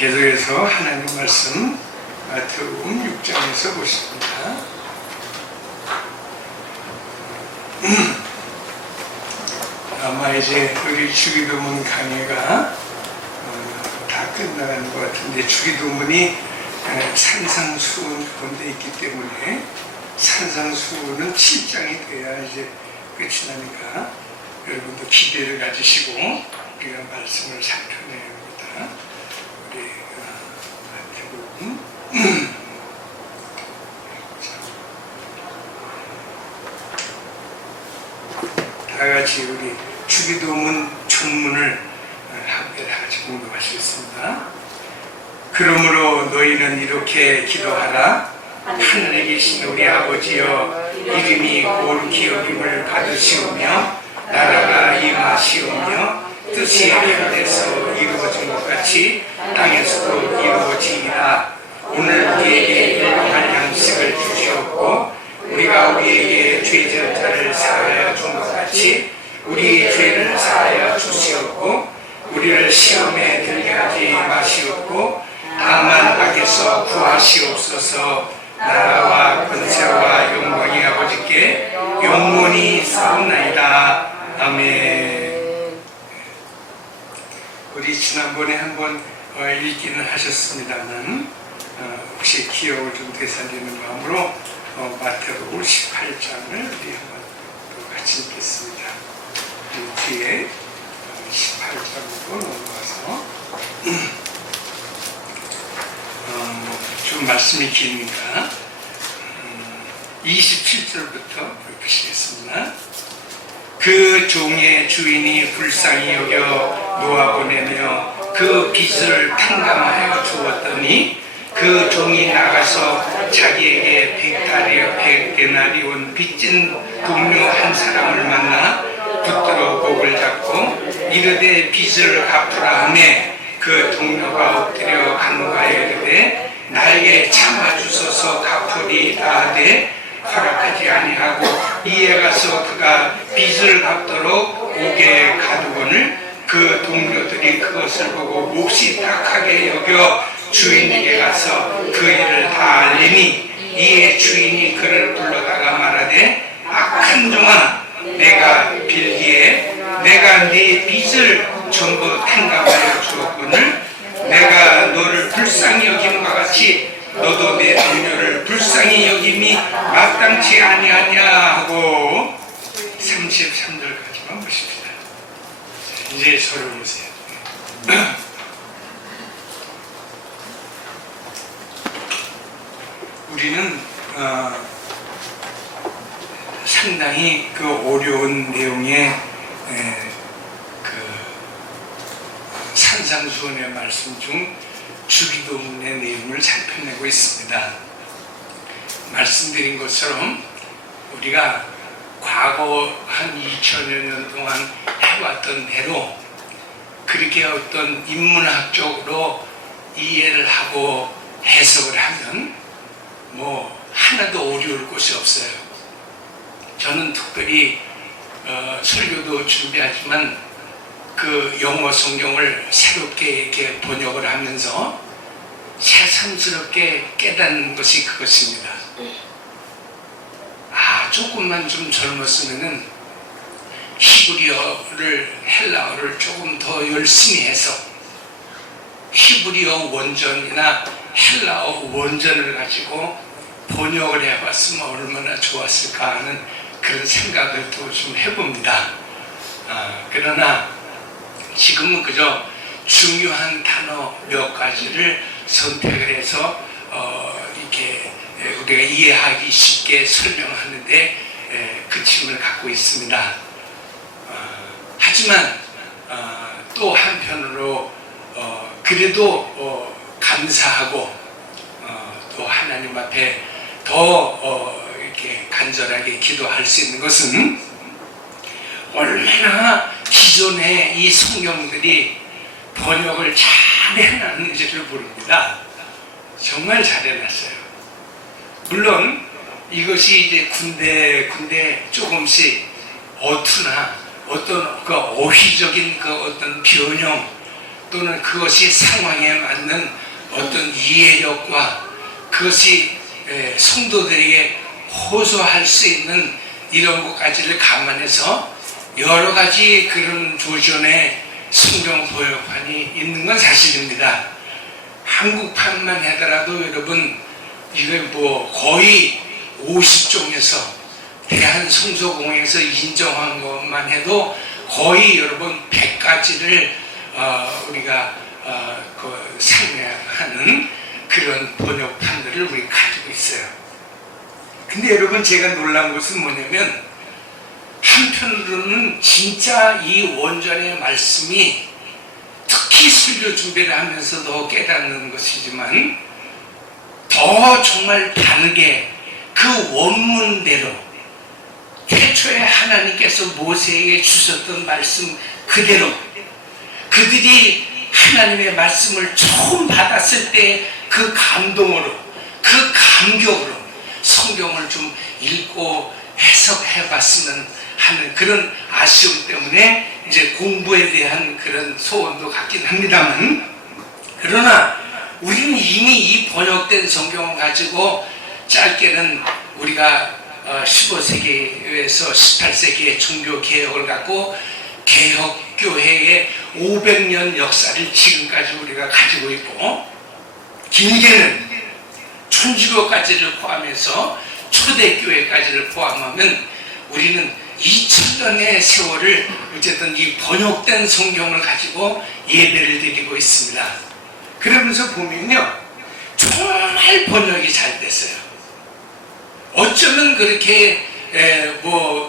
계속해서 하나님 말씀 마태복음 6장에서 보십니다. 아마 이제 우리 주기도문 강의가 다 끝나가는 것 같은데, 주기도문이 산상수훈 가운데 있기 때문에 산상수훈은 7장이 돼야 이제 끝이 나니까 여러분도 기대를 가지시고 우리가 말씀을 살펴내야 합니다. 우리 마태복음 다 같이 우리 주기도문 전문을 함께 다 같이 공부하시겠습니다. 그러므로 너희는 이렇게 기도하라. 하늘에 계신 우리 아버지여, 이름이 거룩히 여김을 받으시오며 나라가 임하시오며 뜻이 하늘에서 이루어진 것 같이 땅에서도 이루어지리라. 오늘 우리에게 일용할 양식을 주시옵고 우리가 우리에게 죄졌다를 사하여 준 것 같이 우리의 죄를 사하여 주시옵고 우리를 시험에 들게 하지 마시옵고 다만 악에서 구하시옵소서. 나라와 권세와 영광이 아버지께 영원히 싸움나이다. 아멘. 우리 지난번에 한번 읽기는 하셨습니다만 혹시 기억을 좀 되살리는 마음으로 마태복음 18장을 우리 한번 또 같이 읽겠습니다. 그 뒤에 18장으로 넘어가서 좀 말씀이 기니까 27절부터 보시겠습니다. 그 종의 주인이 불쌍히 여겨 놓아보내며 그 빚을 탕감하여 주었더니 그 종이 나가서 자기에게 100데나리온 빚진 동료 한 사람을 만나 붙들어 목을 잡고 이르되 빚을 갚으라 하매 그 동료가 엎드려 간구하여 이르되 나에게 참아주소서 갚으리다 하되 허락하지 아니하고 이에 가서 그가 빚을 갚도록 옥에 가두거늘 그 동료들이 그것을 보고 몹시 딱하게 여겨 주인에게 가서 그 일을 다 알리니 이에 주인이 그를 불러다가 말하되 악한 종아, 내가 빌기에 내가 네 빚을 전부 탕감하여 주었거늘 내가 너를 불쌍히 여김과 같이 너도 내 동료를 불쌍히 여김이 마땅치 아니하냐 하고 33절까지만 보십시다. 이제 저를 보세요. 우리는 상당히 그 어려운 내용의 산상수훈의 말씀 중 주기도문의 내용을 살펴내고 있습니다. 말씀드린 것처럼 우리가 과거 한 2000여 년 동안 해왔던 대로 그렇게 어떤 인문학적으로 이해를 하고 해석을 하면 뭐 하나도 어려울 곳이 없어요. 저는 특별히 설교도 준비하지만 그 영어 성경을 새롭게 이렇게 번역을 하면서 새삼스럽게 깨닫는 것이 그것입니다. 조금만 좀 젊었으면은 히브리어를, 헬라어를 조금 더 열심히 해서 히브리어 원전이나 헬라어 원전을 가지고 번역을 해봤으면 얼마나 좋았을까 하는 그런 생각을 또 좀 해봅니다. 그러나 지금은 그저 중요한 단어 몇 가지를 선택을 해서 이렇게 우리가 이해하기 쉽게 설명하는데 그침을 갖고 있습니다. 하지만 또 한편으로 그래도 감사하고 또 하나님 앞에 더 이렇게 간절하게 기도할 수 있는 것은 얼마나 기존의 이 성경들이 번역을 잘 해놨는지를 모릅니다. 정말 잘 해놨어요. 물론 이것이 이제 군데 조금씩 어투나 어떤 그 어휘적인 그 어떤 변형 또는 그것이 상황에 맞는 어떤 이해력과 그것이 성도들에게 호소할 수 있는 이런 것까지를 감안해서 여러 가지 그런 조전의 성경 번역판이 있는 건 사실입니다. 한국판만 하더라도 여러분 이거 뭐 거의 50종에서 대한성서공회에서 인정한 것만 해도 거의 여러분 100가지를 우리가 상회하는 그런 번역판들을 우리 가지고 있어요. 근데 여러분 제가 놀란 것은 뭐냐면 한편으로는 진짜 이 원전의 말씀이 특히 설교 준비를 하면서 더 깨닫는 것이지만 더 정말 다르게 그 원문대로 태초에 하나님께서 모세에게 주셨던 말씀 그대로 그들이 하나님의 말씀을 처음 받았을 때 그 감동으로 그 감격으로 성경을 좀 읽고 해석해 봤으면 하는 그런 아쉬움 때문에 이제 공부에 대한 그런 소원도 갖긴 합니다만, 그러나 우리는 이미 이 번역된 성경을 가지고 짧게는 우리가 15세기에서 18세기의 종교 개혁을 갖고 개혁교회의 500년 역사를 지금까지 우리가 가지고 있고, 길게는 천주교까지를 포함해서 초대교회까지를 포함하면 우리는 2000년의 세월을 어쨌든 이 번역된 성경을 가지고 예배를 드리고 있습니다. 그러면서 보면요, 정말 번역이 잘 됐어요. 어쩌면 그렇게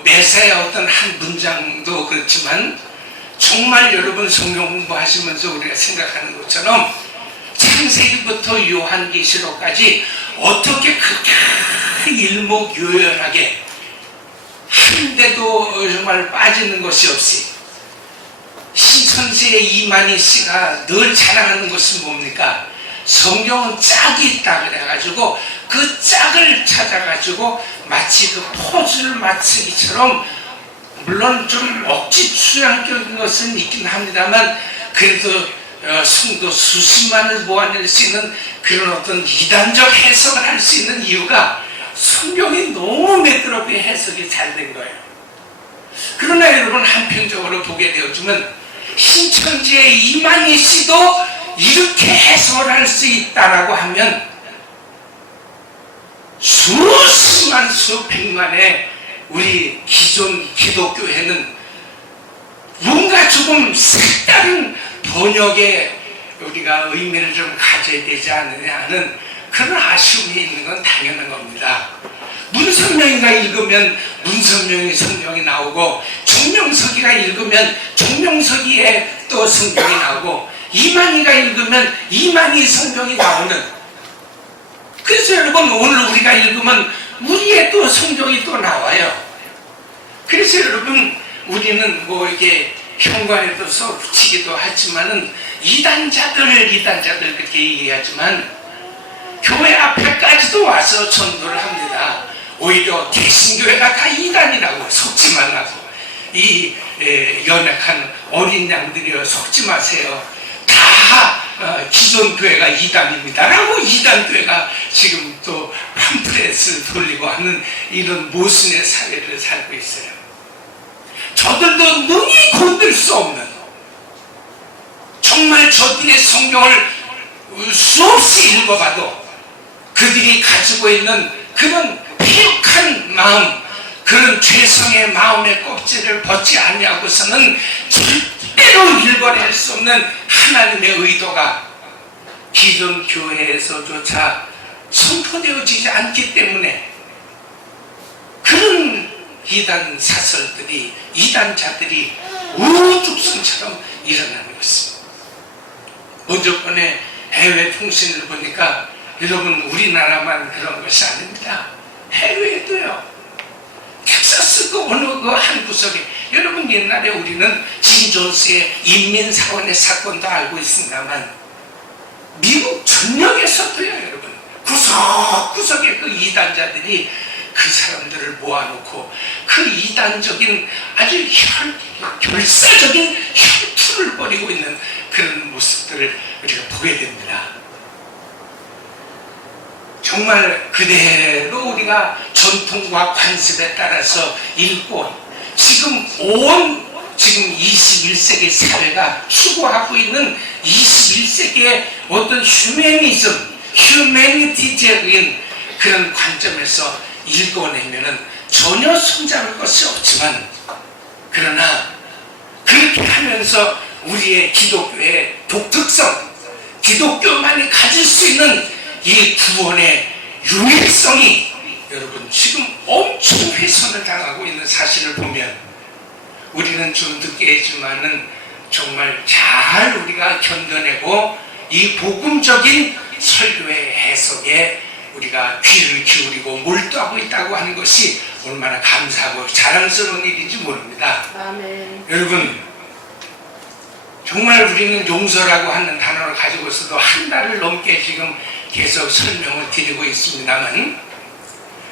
매사의 어떤 한 문장도 그렇지만 정말 여러분 성경 공부하시면서 우리가 생각하는 것처럼 창세기부터 요한계시록까지 어떻게 그렇게 일목요연하게 한데도 정말 빠지는 것이 없이 신천지의 이만희 씨가 늘 자랑하는 것은 뭡니까? 성경은 짝이 있다 그래가지고 그 짝을 찾아가지고 마치 그 퍼즐을 맞추기처럼, 물론 좀 억지 추상적인 것은 있긴 합니다만 그래도 성도 수십만을 모아낼 수 있는 그런 어떤 이단적 해석을 할 수 있는 이유가 성경이 너무 매끄럽게 해석이 잘 된 거예요. 그러나 여러분 한편적으로 보게 되어지면 신천지의 이만희 씨도 이렇게 해석을 할 수 있다라고 하면 수십만 수백만의 우리 기존 기독교회는 뭔가 조금 색다른 번역에 우리가 의미를 좀 가져야 되지 않느냐 하는 그런 아쉬움이 있는 건 당연한 겁니다. 문선명이가 읽으면 문선명의 성경이 나오고, 정명석이가 읽으면 정명석이의 또 성경이 나오고, 이만희가 읽으면 이만희 성경이 나오는, 그래서 여러분 오늘 우리가 읽으면 우리의 또 성경이 또 나와요. 그래서 여러분 우리는 뭐 이게 현관에도 써 붙이기도 하지만은 이단자들 그렇게 얘기하지만 교회 앞에까지도 와서 전도를 합니다. 오히려 개신교회가 다 이단이라고 속지 말라고, 이 연약한 어린 양들이여 속지 마세요. 다 기존 교회가 이단입니다 라고 이단교회가 지금 또 팜플렛을 돌리고 하는 이런 모순의 사회를 살고 있어요. 저들도 능히 건들 수 없는, 정말 저들의 성경을 수없이 읽어봐도 그들이 가지고 있는 그런 폐역한 마음, 그런 죄성의 마음의 껍질을 벗지 아니하고서는 절대로 읽어낼 수 없는 하나님의 의도가 기존 교회에서조차 선포되어지지 않기 때문에 그런 이단 사설들이, 이단자들이 우후죽순처럼 일어나는 것입니다. 먼저 번에 해외 통신을 보니까 여러분 우리나라만 그런 것이 아닙니다. 해외에도요. 텍사스 그 어느 그 한 구석에, 여러분 옛날에 우리는 진 존스의 인민사원의 사건도 알고 있습니다만 미국 전역에서도요 여러분 구석구석에 그 이단자들이 그 사람들을 모아놓고 그 이단적인 아주 결사적인 혈투를 벌이고 있는 그런 모습. 정말 그대로 우리가 전통과 관습에 따라서 읽고 지금 21세기 사회가 추구하고 있는 21세기의 어떤 휴메니티적인 그런 관점에서 읽어내면은 전혀 손잡을 것이 없지만, 그러나 그렇게 하면서 우리의 기독교의 독특성, 기독교만이 가질 수 있는 이 구원의 유일성이 여러분 지금 엄청 훼손을 당하고 있는 사실을 보면 우리는 좀 늦게 했지만은 정말 잘 우리가 견뎌내고 이 복음적인 설교의 해석에 우리가 귀를 기울이고 몰두하고 있다고 하는 것이 얼마나 감사하고 자랑스러운 일인지 모릅니다. 아멘. 여러분, 정말 우리는 용서라고 하는 단어를 가지고서도 한 달을 넘게 지금 계속 설명을 드리고 있습니다만,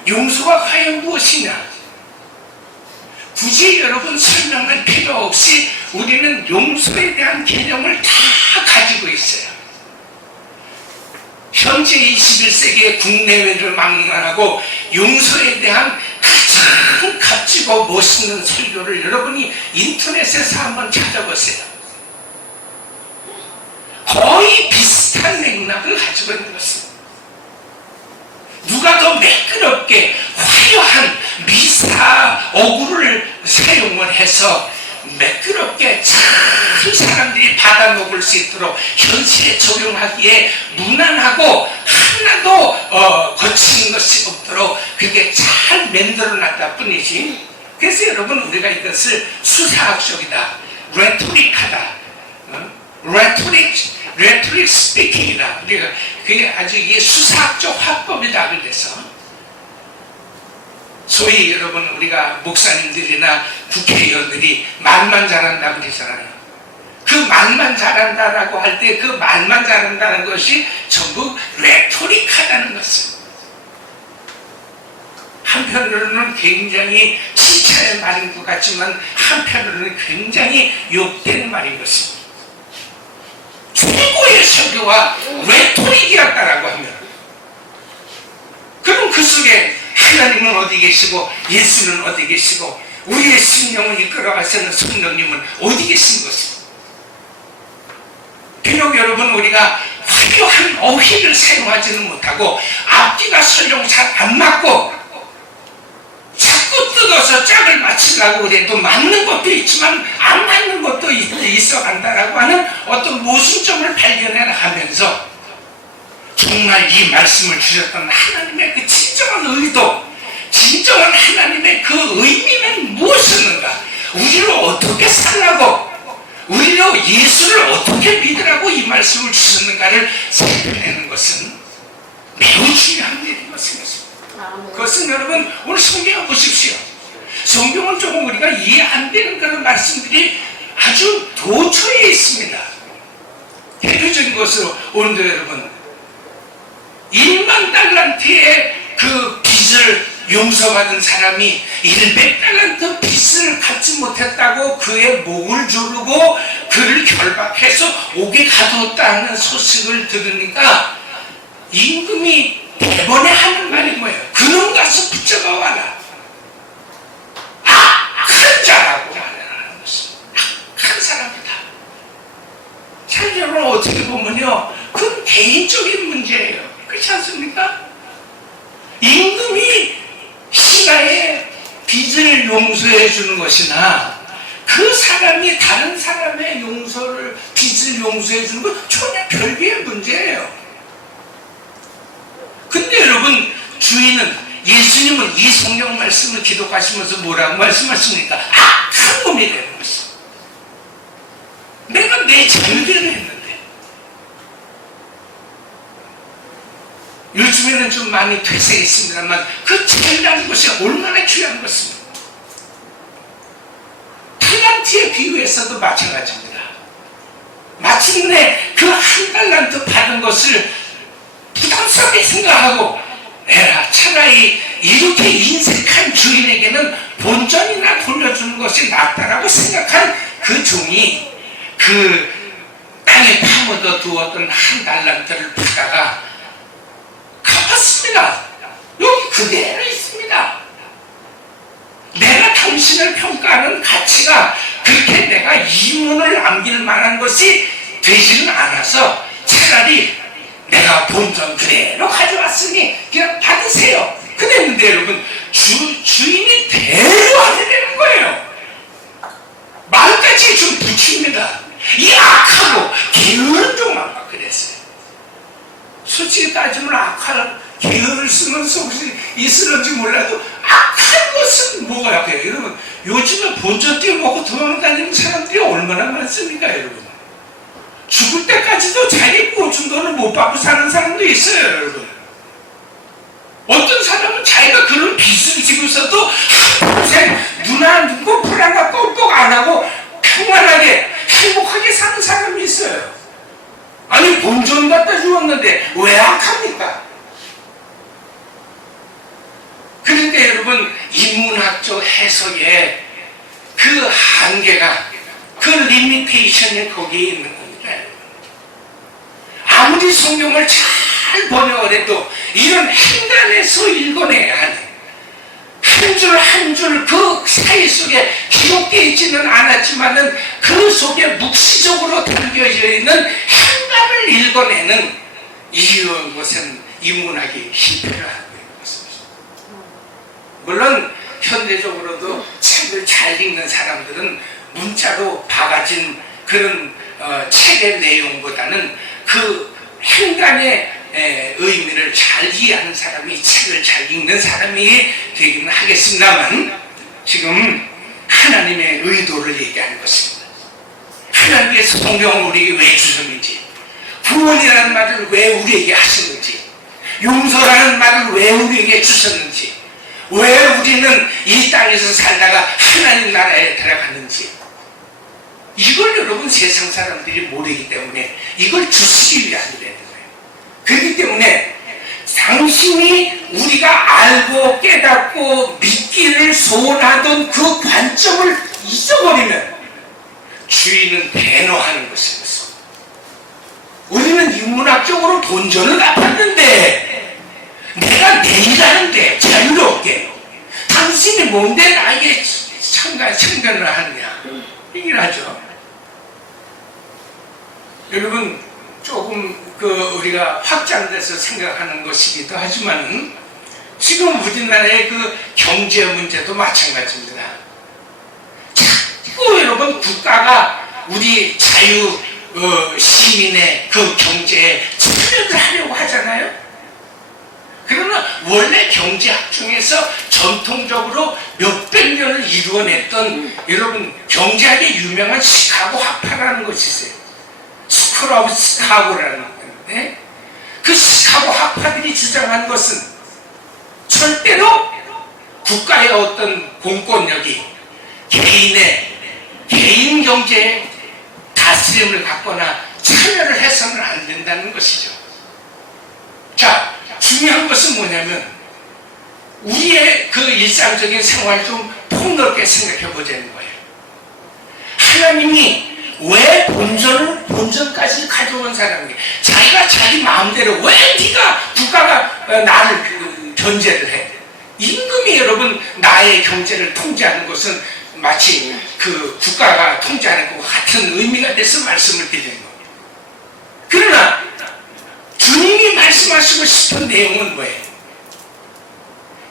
용서가 과연 무엇이냐? 굳이 여러분 설명할 필요 없이 우리는 용서에 대한 개념을 다 가지고 있어요. 현재 21세기의 국내외를 막론하고 용서에 대한 가장 값지고 멋있는 설교를 여러분이 인터넷에서 한번 찾아보세요. 거의 비슷한 맥락을 가지고 있는 것입니다. 누가 더 매끄럽게 화려한 미사 어구를 사용을 해서 매끄럽게 참 사람들이 받아 먹을 수 있도록 현실에 적용하기에 무난하고 하나도 거친 것이 없도록 그게 잘 만들어 놨다 뿐이지. 그래서 여러분 우리가 이것을 수사학적이다, 레토릭하다, 레토릭 스피킹이다, 우리가 그게 아주 이게 수사학적 화법이다. 그래서 소위 여러분 우리가 목사님들이나 국회의원들이 말만 잘한다 그러잖아요. 그 말만 잘한다라고 할 때 그 말만 잘한다는 것이 전부 레토릭하다는 것입니다. 한편으로는 굉장히 칭찬의 말인 것 같지만 한편으로는 굉장히 욕되는 말인 것입니다. 최고의 설교가 레토릭이었다라고 하면, 그럼 그 속에 하나님은 어디 계시고 예수는 어디 계시고 우리의 심령을 이끌어가시는 성령님은 어디 계신 것입니다. 비록 여러분 우리가 화려한 어휘를 사용하지는 못하고 앞뒤가 설령 잘 안 맞고 자꾸 뜯어서 짝을 맞추려고 그래도 맞는 것도 있지만 안 맞는 것도 있어 간다라고 하는 어떤 모순점을 발견해 나가면서 정말 이 말씀을 주셨던 하나님의 그 진정한 의도, 진정한 하나님의 그 의미는 무엇이었는가, 우리를 어떻게 살라고, 우리로 예수를 어떻게 믿으라고 이 말씀을 주셨는가를 살펴내는 것은 매우 중요한 일인 것입니다. 그것은 여러분 오늘 성경을 보십시오. 성경은 조금 우리가 이해 안 되는 그런 말씀들이 아주 도처에 있습니다. 대표적인 것으로 오늘도 여러분 1만 달란트의 그 빚을 용서받은 사람이 100달란트 빚을 갚지 못했다고 그의 목을 조르고 그를 결박해서 옥에 가두었다는 소식을 들으니까 임금이 대번에 하는 말이 뭐예요? 그놈 가서 붙잡아 와라. 악한 자라고 말하는 것입니다. 악한 사람이다. 자, 여러분 어떻게 보면요, 그건 개인적인 문제예요. 그렇지 않습니까? 임금이 신하의 빚을 용서해 주는 것이나 그 사람이 다른 사람의 빚을 용서해 주는 건 전혀 별개의 문제예요. 근데 여러분 주인은, 예수님은 이 성경 말씀을 기록하시면서 뭐라고 말씀하십니까? 악한 놈이 되는 것입니다. 내가 내 자유대로 했는데. 요즘에는 좀 많이 퇴색했습니다만 그 자유라는 것이 얼마나 귀한 것입니다. 탈란트의 비유에서도 마찬가지입니다. 마침내 그 한 달란트 받은 것을 부담스럽게 생각하고 에라, 차라리 이렇게 인색한 주인에게는 본전이나 돌려주는 것이 낫다라고 생각한 그 종이 그 땅에 파묻어 두었던 한 달란트를 받다가 갚았습니다. 없습니다. 여기 그대로 있습니다. 내가 당신을 평가하는 가치가 그렇게 내가 이문을 남길 만한 것이 되지는 않아서 차라리 내가 본전 그대로 가져왔으니 그냥 받으세요. 그랬는데 여러분 주인이 대화를 되는 거예요. 마음까지 좀 붙입니다. 이 악하고 게으른 종만 막 그랬어요. 솔직히 따지면 악한 게으를 쓰면서 혹시 있을는지 몰라도 악한 것은 뭐가 약해요? 여러분 요즘에 본전 떼먹고 도망다니는 사람들이 얼마나 많습니까 여러분? 죽을 때까지도 자기 꽂은 돈을 못 받고 사는 사람도 있어요 여러분. 어떤 사람은 자기가 그런 빚을 지고서도 평생 눈 안 눈고 불안과 꼼꼼 안 하고 평안하게 행복하게 사는 사람이 있어요. 아니 본전 갖다 주었는데 왜 악합니까? 그런데 여러분 인문학적 해석의 그 한계가 그 리미테이션이 거기에 있는 겁니다. 아무리 성경을 잘 번역을 해도 이런 행간에서 읽어내야 하는 한 줄 한 줄 그 사이 속에 기록되어 있지는 않았지만은 그 속에 묵시적으로 담겨져 있는 행간을 읽어내는 이런 것은 인문학이 필요하고 있습니다. 물론 현대적으로도 책을 잘 읽는 사람들은 문자로 박아진 그런 책의 내용보다는 그 행간의 의미를 잘 이해하는 사람이 책을 잘 읽는 사람이 되기는 하겠습니다만 지금 하나님의 의도를 얘기하는 것입니다. 하나님께서 성경을 우리에게 왜 주셨는지, 구원이라는 말을 왜 우리에게 하시는지, 용서라는 말을 왜 우리에게 주셨는지, 왜 우리는 이 땅에서 살다가 하나님 나라에 들어갔는지, 이걸 여러분 세상 사람들이 모르기 때문에 이걸 주시기 위함이라는 거예요. 그렇기 때문에 당신이 우리가 알고 깨닫고 믿기를 소원하던 그 관점을 잊어버리면 주인은 배노하는 것입니다. 우리는 인문학적으로 본전을 갚았는데 내가 내일 하는데 자유롭게 당신이 뭔데 나에게 참견을 하느냐 얘기를 하죠. 여러분 조금 우리가 확장돼서 생각하는 것이기도 하지만 지금 우리나라의 그 경제 문제도 마찬가지입니다. 자꾸 여러분 국가가 우리 자유 시민의 그 경제에 참여를 하려고 하잖아요. 그러나 원래 경제학 중에서 전통적으로 몇백 년을 이루어냈던 여러분 경제학의 유명한 시카고 학파라는 것이 있어요. 스쿨 오브 시카고라는 건데 그 시카고 학파들이 주장한 것은 절대로 국가의 어떤 공권력이 개인 경제에 다스림을 갖거나 참여를 해서는 안 된다는 것이죠. 자, 중요한 것은 뭐냐면 우리의 그 일상적인 생활을 좀 폭넓게 생각해 보자는 거예요. 하나님이 왜 본전까지 가져온 사람이 자기가 자기 마음대로 왜 네가 국가가 나를 견제를 해? 임금이 여러분 나의 경제를 통제하는 것은 마치 그 국가가 통제하는 것과 같은 의미가 돼서 말씀을 드리는 겁니다. 그러나 주님이 말씀하시고 싶은 내용은 뭐예요?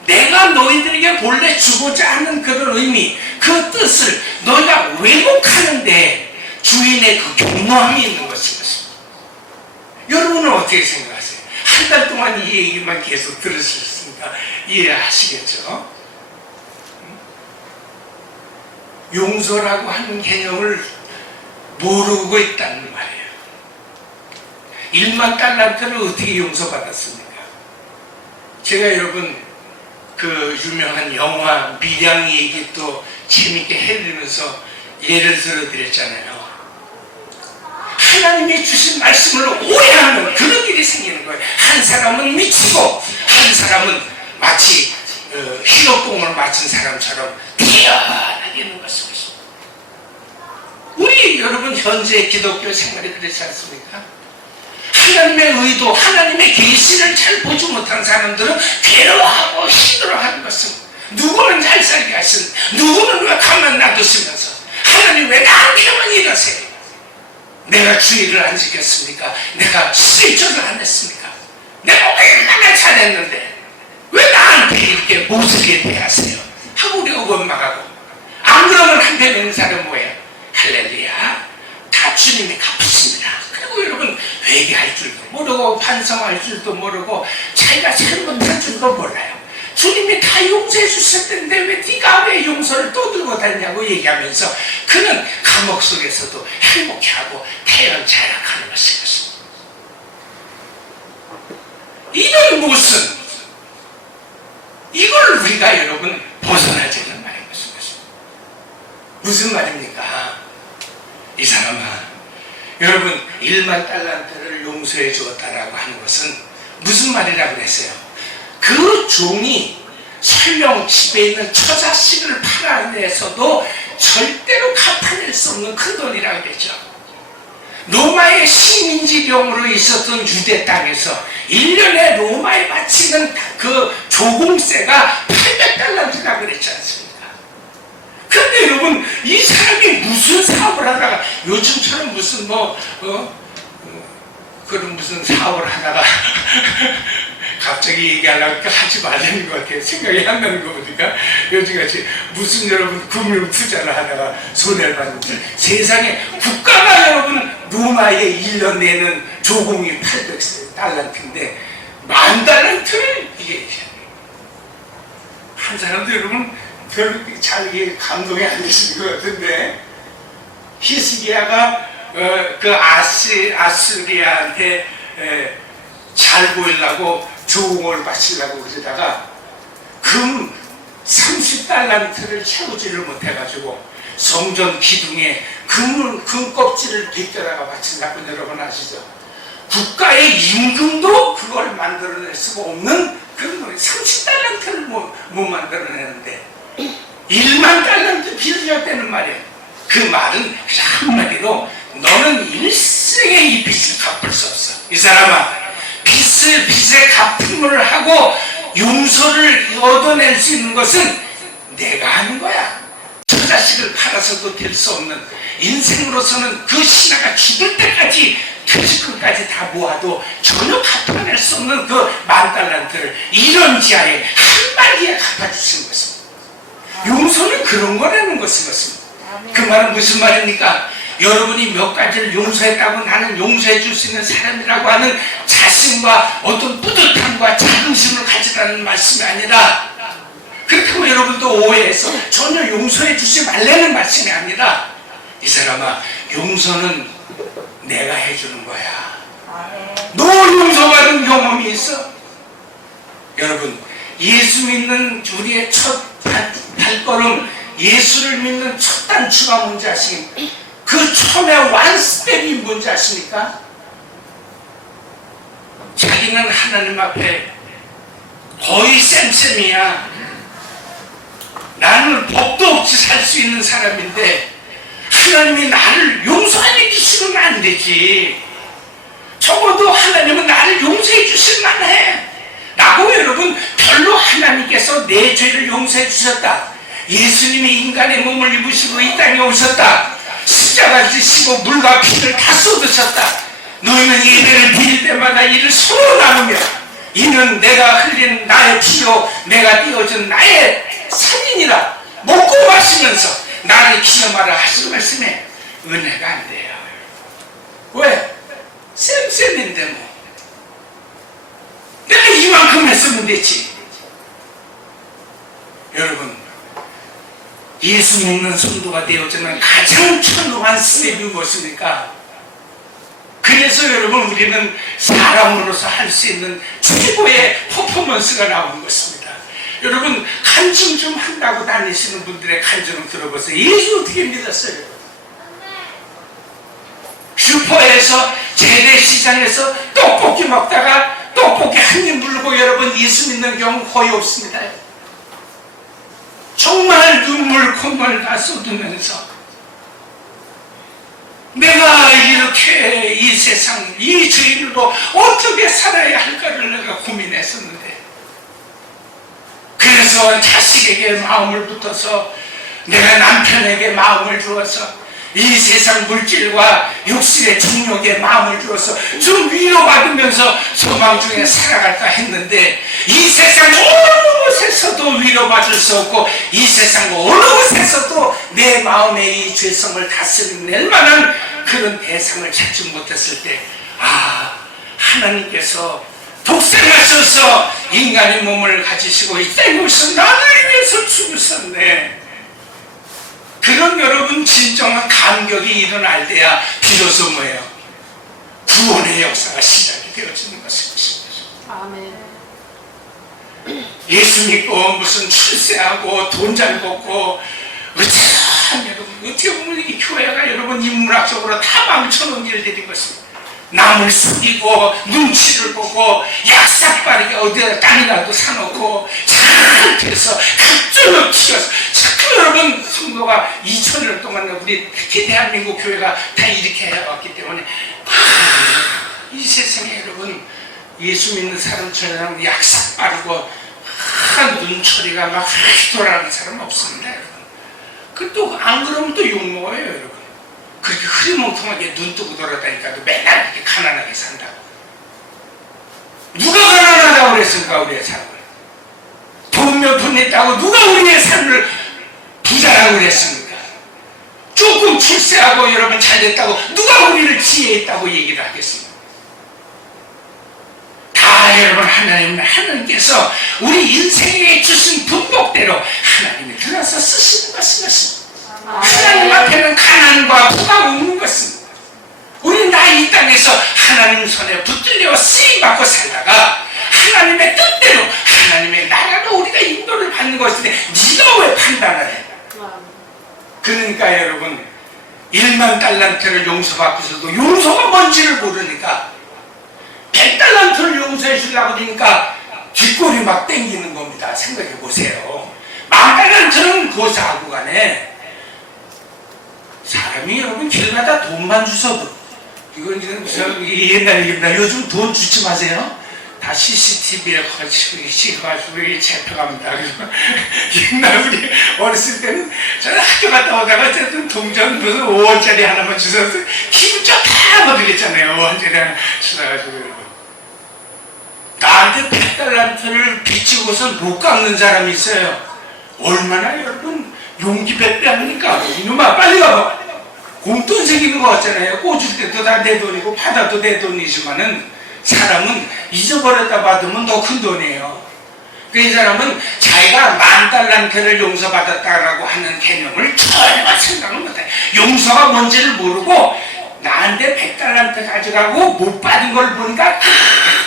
내가 너희들에게 본래 주고자 하는 그런 의미, 그 뜻을 너희가 왜곡하는데 주인의 그 경노함이 있는 것입니다. 여러분은 어떻게 생각하세요? 한 달 동안 이 얘기만 계속 들으셨으니까 이해하시겠죠? 용서라고 하는 개념을 모르고 있다는 말이에요. 1만 달란트를 어떻게 용서받았습니까? 제가 여러분 그 유명한 영화 밀양 얘기 또 재밌게 해드리면서 예를 들어 드렸잖아요. 하나님이 주신 말씀을 오해하는 그런 일이 생기는 거예요. 한 사람은 미치고 한 사람은 마치 희로봉을 맞은 사람처럼 피어나게 있는 것입니다. 우리 여러분 현재 기독교 생활이 그렇지 않습니까? 하나님의 의도, 하나님의 계시를 잘 보지 못한 사람들은 괴로워하고 힘들어하는 것은, 누구는 잘 살게 하신, 누구는 왜 가만 놔두시면서 하나님 왜 나한테만 이러세요? 내가 주의를 안 지켰습니까? 내가 실천을 안 했습니까? 내가 얼마나 잘했는데 왜 나한테 이렇게 못쓰게 대하세요? 하고 우리가 원망하고, 안 그러면 한편 인사는 뭐예요? 할렐루야, 다 주님이 갚으십니다. 그리고 여러분 회개할 줄도 모르고 반성할 줄도 모르고 자기가 잘못한 줄도 몰라요. 주님이 다 용서해 주셨는데 왜 네가 왜 용서를 또 들고 다니냐고 얘기하면서 그는 감옥 속에서도 행복해하고 태연자락하는 것입니다. 이런 모습, 이걸 우리가 여러분 벗어나자는 말인 것입니다. 무슨 말입니까? 이 사람아, 여러분 1만 달란트를 용서해 주었다라고 하는 것은 무슨 말이라고 그랬어요? 그 종이 설령 집에 있는 처자식을 팔아내서도 절대로 갚아낼 수 없는 큰 돈이라고 그랬죠. 로마의 식민지령으로 있었던 유대 땅에서 1년에 로마에 바치는 그 조공세가 800달란트라고 그랬지 않습니까? 근데 여러분, 이 사람이 무슨 사업을 하다가, 요즘처럼 무슨 그런 무슨 사업을 하다가 갑자기 얘기하려니까 하지 말라는 것 같아요. 생각이 안 나는 거 보니까 요즘같이 무슨 여러분 금융 투자를 하다가 손해를 받는데, 세상에 국가가 여러분 로마에 1년 내는 조공이 800달란트인데 10,000달란트를 이게 한 사람도 여러분 별로 잘 감동이 안 되시는 것 같은데, 히스기야가 그 아스리아한테 잘 보이려고 조공을 바치려고 그러다가 금 30달란트를 채우지를 못해가지고 성전 기둥에 금 껍질을 벗겨다가 바친다고 여러분 아시죠? 국가의 임금도 그걸 만들어낼 수가 없는 그런 30달란트를 못 만들어내는데 1만 달란트 빚을 졌다는 말이에요. 그 말은 한마디로 너는 일생에 이 빚을 갚을 수 없어. 이 사람아, 빚의 갚음을 하고 용서를 얻어낼 수 있는 것은 내가 하는 거야. 처자식을 팔아서도 될 수 없는 인생으로서는 그 신하가 죽을 때까지 퇴직금까지 다 모아도 전혀 갚아낼 수 없는 그 10,000달란트를 이런 지하에 한마디에 갚아주신 것입니다. 용서는 그런 거라는 것입니다. 그 말은 무슨 말입니까? 여러분이 몇 가지를 용서했다고 나는 용서해 줄 수 있는 사람이라고 하는 자신과 어떤 뿌듯함과 자긍심을 가지라는 말씀이 아니라, 그렇다고 여러분도 오해해서 전혀 용서해 주지 말라는 말씀이 아니라, 이 사람아, 용서는 내가 해주는 거야. 너 용서받은 경험이 있어? 여러분, 예수 믿는 우리의 첫 발걸음, 예수를 믿는 첫 단추가 뭔지 아십니까? 그 처음에 완스텝이 뭔지 아십니까? 자기는 하나님 앞에 거의 쌤쌤이야. 나는 법도 없이 살 수 있는 사람인데 하나님이 나를 용서 안 해주시면 안 되지. 적어도 하나님은 나를 용서해 주실 만해 라고 여러분, 별로 하나님께서 내 죄를 용서해 주셨다. 예수님이 인간의 몸을 입으시고 이 땅에 오셨다. 십자가 지시고 물과 피를 다 쏟으셨다. 너희는 예배를 드릴 때마다 이를 서로 나누며 이는 내가 흘린 나의 피요 내가 띄어준 나의 살인이라 먹고 마시면서 나를 기념하라 하신 말씀에 은혜가 안 돼요. 왜? 쌤쌤인데 뭐 내가 이만큼 했으면 됐지. 여러분, 예수 믿는 성도가 되어주는 가장 천후한 스텝이 무엇입니까? 그래서 여러분, 우리는 사람으로서 할 수 있는 최고의 퍼포먼스가 나오는 것입니다. 여러분, 간증 좀 한다고 다니시는 분들의 간증을 들어보세요. 예수 어떻게 믿었어요? 슈퍼에서 재래시장에서 떡볶이 먹다가 떡볶이 한 입 물고 여러분 예수 믿는 경우 거의 없습니다. 정말 눈물 콧물 다 쏟으면서 내가 이렇게 어떻게 이 세상, 이 주인으로 어떻게 살아야 할까를 내가 고민했었는데, 그래서 자식에게 마음을 붙어서, 내가 남편에게 마음을 주어서, 이 세상 물질과 육신의 정욕에 마음을 주어서 좀 위로받으면서 소망 중에 살아갈까 했는데, 이 세상 어느 곳에서도 위로받을 수 없고, 이 세상 어느 곳에서도 내 마음의 이 죄성을 다스릴 만한 그런 대상을 찾지 못했을 때, 하나님께서 독생하셔서 인간의 몸을 가지시고 이 땅에서 나를 위해서 죽으셨네. 그런 여러분 진정한 감격이 일어날 때야 비로소 뭐예요? 구원의 역사가 시작이 되어지는 것입니다. 아멘. 예수 믿고 무슨 출세하고 돈 잘 벌고, 참 여러분, 어떻게 보면 이 교회가 여러분 인문학적으로 다 망쳐놓은 일들인 것입니다. 남을 속이고 눈치를 보고 약삭 빠르게 어디다 땅이라도 사놓고 잘돼서 각종을 키워서 자꾸 여러분 성도가 2000년 동안 우리 특히 대한민국 교회가 다 이렇게 해왔기 때문에 이 세상에 여러분 예수 믿는 사람처럼 약삭 빠르고 눈초리가 막 돌아가는 사람 없습니다. 여러분. 그 또 안 그러면 또 욕먹어요. 여러분. 그렇게 흐리멍텅하게 눈 뜨고 돌아다니까도 맨날 이렇게 가난하게 산다고. 누가 가난하다고 그랬습니까? 우리의 삶을. 돈 몇 푼 냈다고 누가 우리의 삶을 부자라고 그랬습니까? 조금 출세하고 여러분 잘 됐다고 누가 우리를 지혜 있다고 얘기를 하겠습니까? 다 여러분 하나님께서 우리 인생에 주신 분복대로 하나님이 들어서 쓰시는 것입니다. 하나님 앞에는 가난과 부가 없는 것입니다. 우리는 다 이 땅에서 하나님 손에 붙들려 쓰임받고 살다가 하나님의 뜻대로 하나님의 나라로 우리가 인도를 받는 것인데 네가 왜 판단을 해? 그러니까 여러분 1만 달란트를 용서받고서도 용서가 뭔지를 모르니까 100달란트를 용서해 주려고 그러니까 뒷골이 막 땡기는 겁니다. 생각해 보세요. 10,000달란트는 고사하고 가네. 사람이 여러분 길마다 돈만 주셔도, 이건 옛날 얘기입니다. 요즘 돈 주지 마세요. 다 CCTV에 찍어가지고 잡혀갑니다. 옛날 우리 어렸을 때는 저는 학교 갔다 오다가 어쨌든 동전 무슨 5원짜리 하나만 주셔서 기분 좋다 뭐 그랬잖아요. 5원짜리 하나 주셔가지고. 나한테 100달란트를 빚지고서 못 갚는 사람이 있어요. 얼마나 여러분 용기 배빼합니까? 이놈아 빨리 가봐. 공돈 생기는 거 같잖아요. 꽂을 때도 다 내 돈이고 받아도 내 돈이지만은 사람은 잊어버렸다 받으면 더 큰 돈이에요. 이 사람은 자기가 10,000달란트를 용서받았다라고 하는 개념을 전혀 생각을 못해. 용서가 뭔지를 모르고 나한테 100달란트 가져가고 못 받은 걸 보니까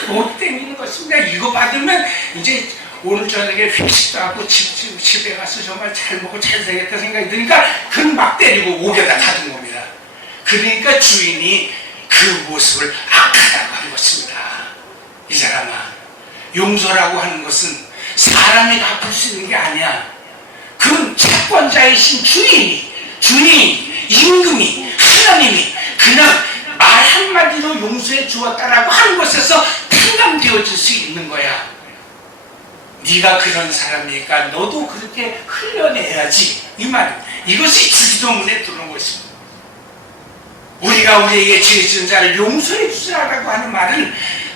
못 땡기는 것입니다. 이거 받으면 이제 오늘 저녁에 회식도 하고 집에 가서 정말 잘 먹고 잘 살겠다 생각이 드니까 그건 막 때리고 옥에다 가둔 겁니다. 그러니까 주인이 그 모습을 악하다고 한 것입니다. 이 사람아, 용서라고 하는 것은 사람이 갚을 수 있는 게 아니야. 그건 채권자이신 주인이, 임금이, 하나님이 그냥 말 한마디로 용서해 주었다라고 하는 것에서 탕감되어질 수 있는 거야. 네가 그런 사람이니까 너도 그렇게 흘려내야지. 이 말은 이것이 주기도문에 들어온 것입니다. 우리가 우리에게 죄 지은 자를 용서해 주자라고 하는 말은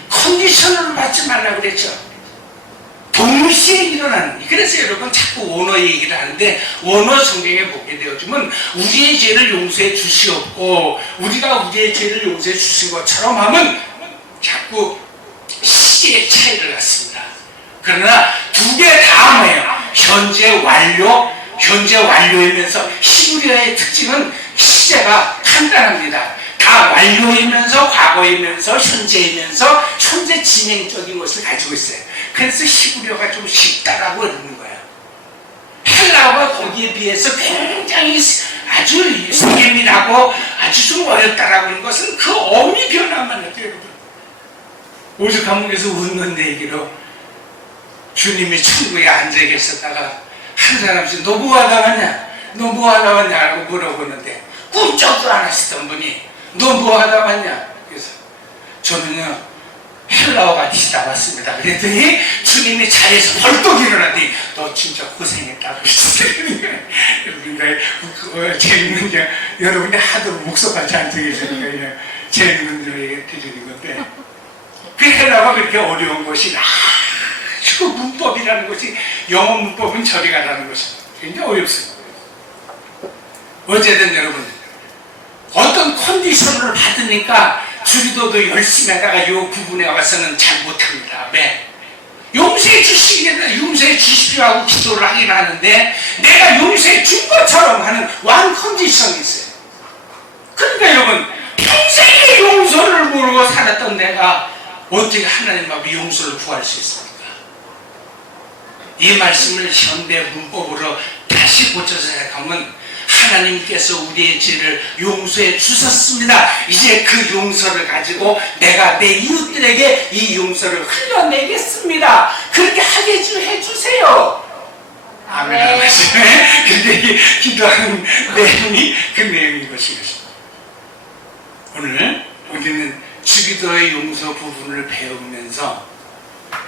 컨디션으로 받지 말라고 그랬죠. 동시에 일어나는. 그래서 여러분 자꾸 원어 얘기를 하는데 원어 성경에 보게 되어지면 우리의 죄를 용서해 주시옵고 우리가 우리의 죄를 용서해 주신 것처럼 하면 자꾸 시제의 차이를 갖습니다. 그러나 두 개 다 뭐예요? 현재 완료이면서 히브리어의 특징은 시제가 간단합니다. 다 완료이면서 과거이면서 현재이면서 현재 진행적인 것을 가지고 있어요. 그래서 히브리어가 좀 쉽다라고 그러는 거예요. 헬라어가 거기에 비해서 굉장히 아주 세밀하고 아주 좀 어렵다라고 하는 것은 그 어미 변화만 해도 여러분. 오죽 감옥에서 웃는 얘기로 주님이 천국에 앉아 계셨다가 한 사람씩 너 뭐 하다 왔냐? 너 뭐 하다 왔냐? 라고 물어보는데 꿈쩍도 안 하시던 분이 너 뭐 하다 왔냐? 그래서 저는요 헬라와 같이 나왔습니다. 그랬더니 주님이 자리에서 벌떡 일어나더니 너 진짜 고생했다 그랬어요. 여러분들 재밌는 게 여러분이 하도 목소같이 앉아 계시니까 그냥 재밌는 줄 드리는 건데 그 헬라가 그렇게 어려운 것이 아주 문법이라는 것이 영어 문법은 저리 가라는 것이 굉장히 어렵습니다. 어쨌든 여러분 어떤 컨디션을 받으니까 주기도도 열심히 하다가 이 부분에 와서는 잘 못합니다. 왜? 용서해 주시겠다, 용서해 주십시오 하고 기도를 하긴 하는데 내가 용서해 준 것처럼 하는 완 컨디션이 있어요. 그러니까 여러분 평생에 용서를 모르고 살았던 내가 어떻게 하나님 앞에 용서를 구할 수 있습니까? 이 말씀을 현대 문법으로 다시 고쳐서 생각하면 하나님께서 우리의 죄를 용서해 주셨습니다. 이제 그 용서를 가지고 내가 내 이웃들에게 이 용서를 흘려내겠습니다. 그렇게 하게 해주세요. 아멘. 하시네. 근데 기도하는 내용이 그 내용인 것이겠습니다. 오늘 우리는 주기도의 용서 부분을 배우면서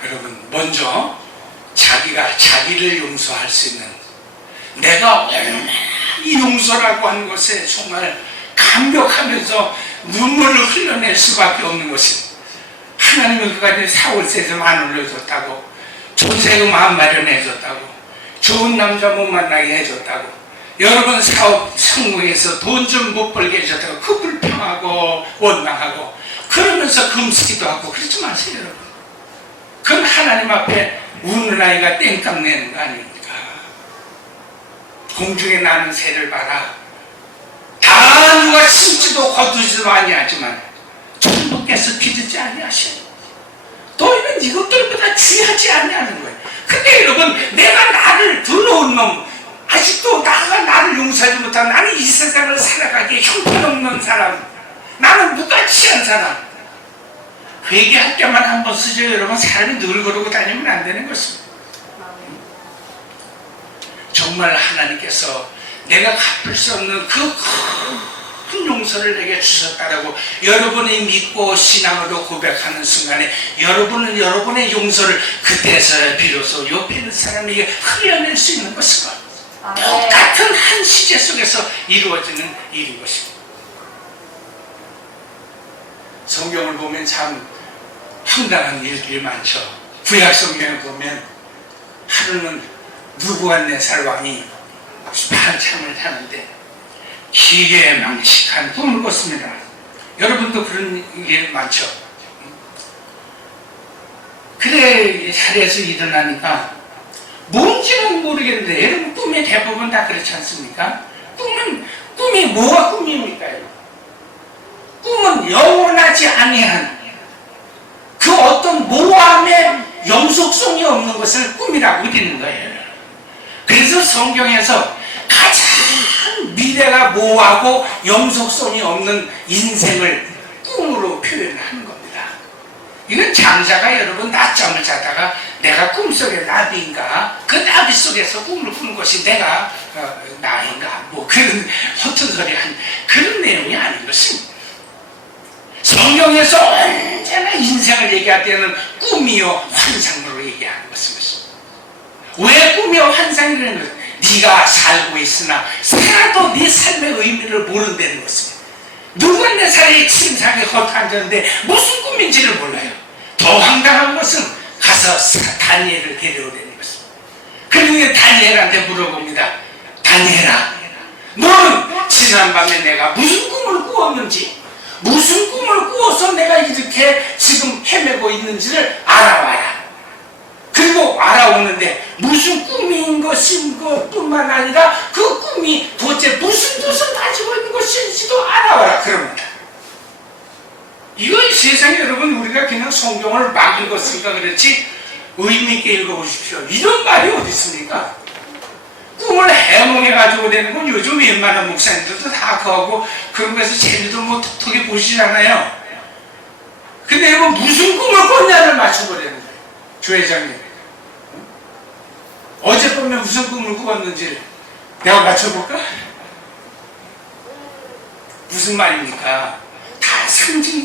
여러분 먼저 자기가 자기를 용서할 수 있는 내가 얼마나 이 용서라고 하는 것에 정말 감격하면서 눈물을 흘려낼 수밖에 없는 것이 하나님은 그까지 사월세금 안 올려줬다고 전세금 안 마련해줬다고 좋은 남자 못 만나게 해줬다고 여러분 사업 성공해서 돈 좀 못 벌게 해줬다고 그 불평하고 원망하고 그러면서 금쓰기도 하고 그러지 마세요 여러분. 그건 하나님 앞에 우는 아이가 땡깡 내는 거 아닙니까? 공중에 나는 새를 봐라. 다 누가 심지도 거두지도 아니하지만 천부께서 기르지 아니하시오. 너희는 이것들보다 귀하지 아니하는 거예요. 근데 여러분 내가 나를 더러운 놈 아직도 나를 용서하지 못하고 나는 이 세상을 살아가기에 형편없는 사람 나는 무가치한 사람 회개할 때만 한번 쓰죠 여러분. 사람이 늘 그러고 다니면 안 되는 것입니다. 정말 하나님께서 내가 갚을 수 없는 그 큰 용서를 내게 주셨다라고 여러분이 믿고 신앙으로 고백하는 순간에 여러분은 여러분의 용서를 그때서야 비로소 옆에 있는 사람에게 흘려낼 수 있는 것이고 똑같은 한 시제 속에서 이루어지는 일인 것입니다. 성경을 보면 참 황당한 일들이 많죠. 구약 성경을 보면 하루는 느부갓네살 왕이 한참을 사는데 기계 망측한 꿈을 꿨습니다. 여러분도 그런 게 많죠. 그래 자리에서 일어나니까 뭔지는 모르겠는데 여러분 꿈이 대부분 다 그렇지 않습니까? 꿈이 뭐가 꿈입니까? 꿈은 영원하지 아니한 그 어떤 모함의 영속성이 없는 것을 꿈이라고 부르는 거예요. 그래서 성경에서 가장 미래가 모호하고 영속성이 없는 인생을 꿈으로 표현하는 겁니다. 이건 장자가 여러분 낮잠을 자다가 내가 꿈속에 나비인가 그 나비 속에서 꿈을 꾸는 것이 내가 나인가 뭐 그런 허튼 소리 한 그런 내용이 아닌 것입니다. 성경에서 언제나 인생을 얘기할 때는 꿈이요 환상으로 얘기하는 것입니다. 왜 꿈이요 환상이라는 것은 네가 살고 있으나 살아도 네 삶의 의미를 모른다는 것입니다. 누가 내 살에 침상에 헛앉았는데 무슨 꿈인지를 몰라요. 더 황당한 것은 가서 다니엘을 데려오라는 것입니다. 그러니 다니엘한테 물어봅니다. 다니엘아 너는 지난밤에 내가 무슨 꿈을 꾸었는지 무슨 꿈을 꾸어서 내가 이렇게 지금 헤매고 있는지를 알아와라. 그리고 알아오는데 무슨 꿈인 것인 것뿐만 아니라 그 꿈이 도대체 무슨 뜻을 가지고 있는 것인지도 알아와라. 그럽니다. 이건 세상에 여러분 우리가 그냥 성경을 막 읽었으니까 그렇지 의미 있게 읽어보십시오. 이런 말이 어디 있습니까? 꿈을 해몽해가지고 되는 건 요즘 웬만한 목사님들도 다 그거하고 그런 거에서 재미도 뭐 톡톡히 보시잖아요. 근데 여러분 무슨 꿈을 꿨냐를 맞춰보려는 거예요. 조 회장님 어젯밤에 무슨 꿈을 꾸었는지 내가 맞춰볼까? 무슨 말입니까?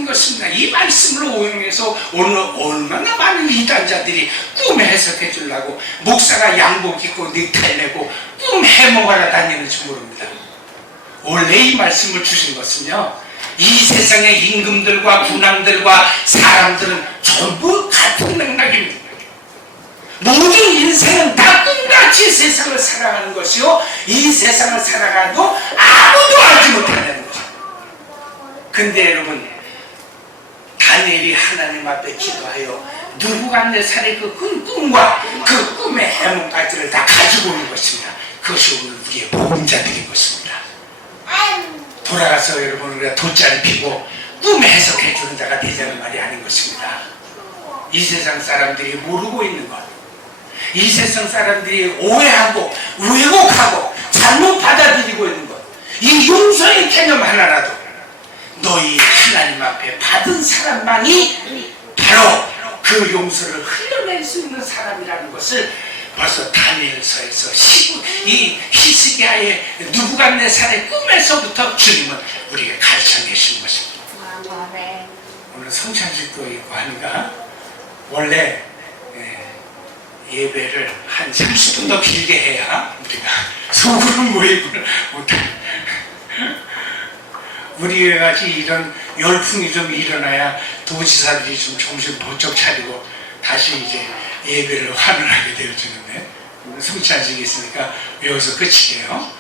말씀인 것입니다. 이 말씀을 오용해서 오늘 얼마나 많은 이단자들이 꿈 해석해 주려고 목사가 양복 입고 넥타이 내고 꿈 해몽하러 다니는지 모릅니다. 원래 이 말씀을 주신 것은요, 이 세상의 임금들과 군왕들과 사람들은 전부 같은 맥락입니다. 모든 인생은 다 꿈같이 세상을 살아가는 것이요, 이 세상을 살아가도 아무도 알지 못하는 것입니다. 근데 여러분, 다니엘이 하나님 앞에 기도하여 느부갓네살의 그 꿈과 그 꿈의 해몽까지를 다 가지고 오는 것입니다. 그것이 오늘 우리의 보험자들인 것입니다. 돌아가서 여러분, 우리가 돗자리 피고 꿈 해석해 주는 자가 되자는 말이 아닌 것입니다. 이 세상 사람들이 모르고 있는 것, 이 세상 사람들이 오해하고 왜곡하고 잘못 받아들이고 있는 것, 이 용서의 개념 하나라도 너희 하나님 앞에 받은 사람만이 바로 그 용서를 흘려낼 수 있는 사람이라는 것을 벌써 다니엘서에서 이 히스기야의 느부갓네살의 꿈에서부터 주님은 우리에게 가르쳐 계신 것입니다. 오늘 성찬식도 있고 하니까 원래 예배를 한 30분 더 길게 해야 우리가 속으로 모임을 못합니다. 우리 같이 이런 열풍이 좀 일어나야 도지사들이 좀 정신 번쩍 차리고 다시 이제 예배를 환원하게 되어지는데, 성찬식이 있으니까 여기서 끝이에요.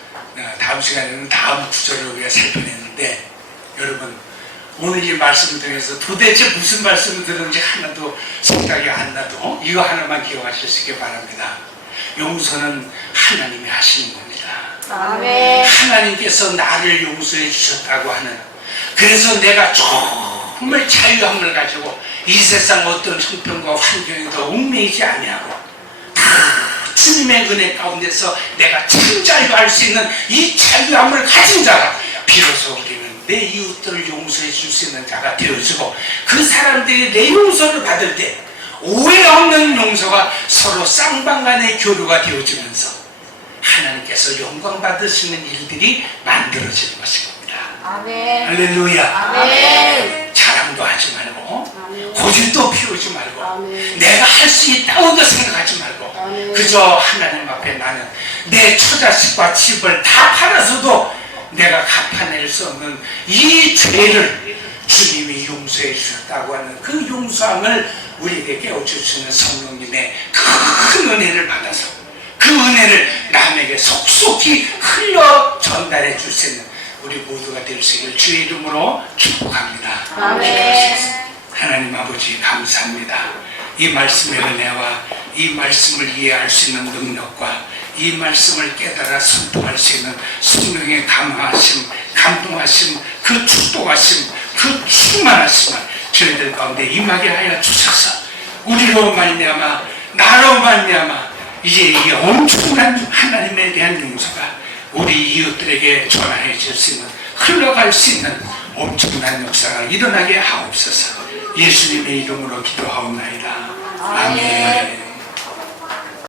다음 시간에는 다음 구절을 우리가 살펴냈는데, 여러분 오늘 이 말씀을 통해서 도대체 무슨 말씀을 들었는지 하나도 생각이 안 나도 이거 하나만 기억하실 수 있게 바랍니다. 용서는 하나님이 하시는 겁니다. 아멘. 하나님께서 나를 용서해 주셨다고 하는, 그래서 내가 정말 자유함을 가지고 이 세상 어떤 형편과 환경에도 얽매이지 아니하고 다 주님의 은혜 가운데서 내가 참 자유할 수 있는 이 자유함을 가진 자가 비로소 우리는 내 이웃들을 용서해 줄 수 있는 자가 되어지고, 그 사람들이 내 용서를 받을 때 오해 없는 용서가 서로 쌍방간의 교류가 되어지면서 하나님께서 영광 받으시는 일들이 만들어지는 것인 겁니다. 아멘. 할렐루야. 아멘. 자랑도 하지 말고 아멘. 고집도 피우지 말고 아멘. 내가 할 수 있다고도 생각하지 말고 아멘. 그저 하나님 앞에 나는 내 처자식과 집을 다 팔아서도 내가 갚아낼 수 없는 이 죄를 주님이 용서해 주셨다고 하는 그 용서함을 우리에게 깨워주시는 성령님의 큰 은혜를 받아서 그 은혜를 남에게 속속히 흘려 전달해 줄 수 있는 우리 모두가 될 수 있기를 주의 이름으로 축복합니다. 아멘. 하나님 아버지 감사합니다. 이 말씀의 은혜와 이 말씀을 이해할 수 있는 능력과 이 말씀을 깨달아 순종할 수 있는 성령의 감화하심, 감동하심, 그 축복하심, 그 충만하심을 저희들 가운데 임하게 하여 주셔서 우리로 말미암아 나로 말미암아 이제 이 엄청난 하나님에 대한 용서가 우리 이웃들에게 전하해 줄 수 있는, 흘러갈 수 있는 엄청난 역사가 일어나게 하옵소서. 예수님의 이름으로 기도하옵나이다. 아멘.